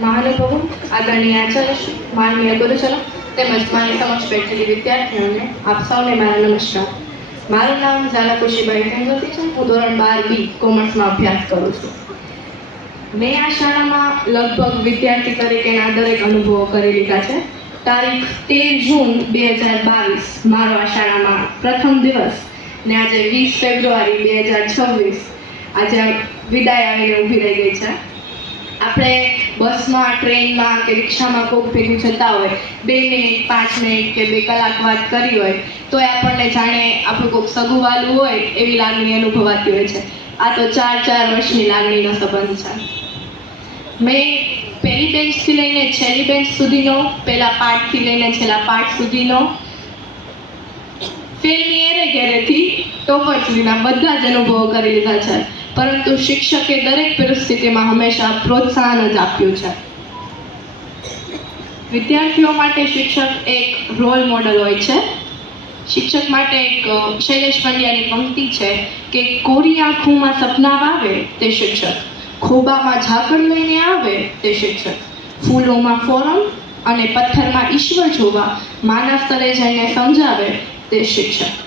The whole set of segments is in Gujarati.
મહાનુભાવો આદરણીય આચાર્ય માનનીય ગુરુજનો, તેમજ મારી સમક્ષ બેઠેલી વિદ્યાર્થીઓને આપ સૌને મારા નમસ્કાર. મારું નામ ઝાલા ટેંગોતી છે. હું ધોરણ બાર બી કોમર્સમાં અભ્યાસ કરું છું. મેં આ શાળામાં લગભગ વિદ્યાર્થી તરીકેના દરેક અનુભવો કરી લીધા છે. તારીખ તેર જૂન બે હજાર બાવીસ, મારો આ શાળામાં પ્રથમ દિવસ ને આજે વીસ ફેબ્રુઆરી બે હજાર છવ્વીસ. આજે વિદાય આવીને ઊભી રહી ગઈ છે. આપણે બસમાં, ટ્રેનમાં કે રિક્ષામાં કોઈક ભેગું જતા હોય, બે મિનિટ, પાંચ મિનિટ કે બે કલાક વાત કરી હોય, તો એ આપણને જાણે આપણું કોઈક સગું વાલું હોય એવી લાગણી અનુભવાતી હોય છે. આ તો ચાર ચાર વર્ષની લાગણીનો સંબંધ છે. મેં પહેલી બેન્ચથી લઈને છેલ્લી બેન્ચ સુધીનો, પહેલા પાઠથી લઈને છેલ્લા પાઠ સુધીનો ફેલની એરે ઘેરેથી ટોપર સુધીના બધા જ અનુભવો કરી લીધા છે. પરંતુ શિક્ષકે દરેક પરિસ્થિતિમાં હંમેશા પ્રોત્સાહન જ આપ્યું છે. વિદ્યાર્થીઓ માટે શિક્ષક એક રોલ મોડલ હોય છે. શિક્ષક માટે એક શૈલેષ પંડ્યાની પંક્તિ છે કે કોરી આંખોમાં સપના વાવે તે શિક્ષક. ખોબામાં ઝાકળ લઈને આવે તે શિક્ષક. ફૂલોમાં ફોરમ અને પથ્થરમાં ઈશ્વર જોવા માનવ સ્તરે જઈને સમજાવે તે શિક્ષક.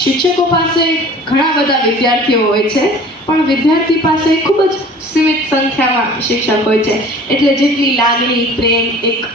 શિક્ષકો પાસે ઘણા બધા વિદ્યાર્થીઓ હોય છે, પણ વિદ્યાર્થી પાસે ખૂબ જ સીમિત સંખ્યામાં શિક્ષક હોય છે. એટલે જેટલી લાગણી, પ્રેમ, એક